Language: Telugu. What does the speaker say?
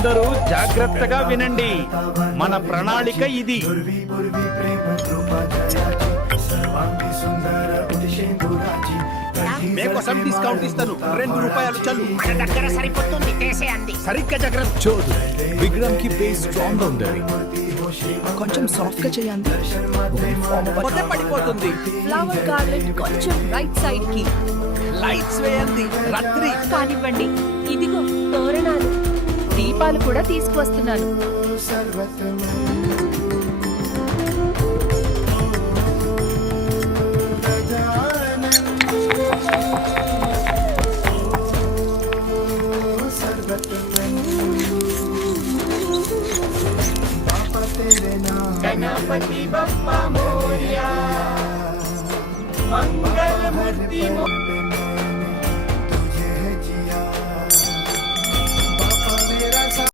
అందరూ జాగ్రత్తగా వినండి. మన ప్రణాళిక ఇది. మీకోసం డిస్కౌంట్ ఇస్తాను. 2 రూపాయలు చల్లు. మన దగ్గర సరిపోతుంది, తీసేయండి. సరిగ్గా జాగ్రత్త. చూడు, విగ్రహం కి బేస్ స్ట్రాంగ్ ఉండాలి. కొంచెం సాఫ్ట్ గా చేయండి. పొట్ట పడిపోతుంది. ఫ్లవర్ గార్లెండ్ కొంచెం రైట్ సైడ్ కి. లైట్స్ వేయండి. రాత్రి కానివ్వండి. ఇదిగో తోరణాలు, దీపాలు కూడా తీసుకువస్తున్నాను. గణపతి బప్పా మోరియా, మంగళమూర్తి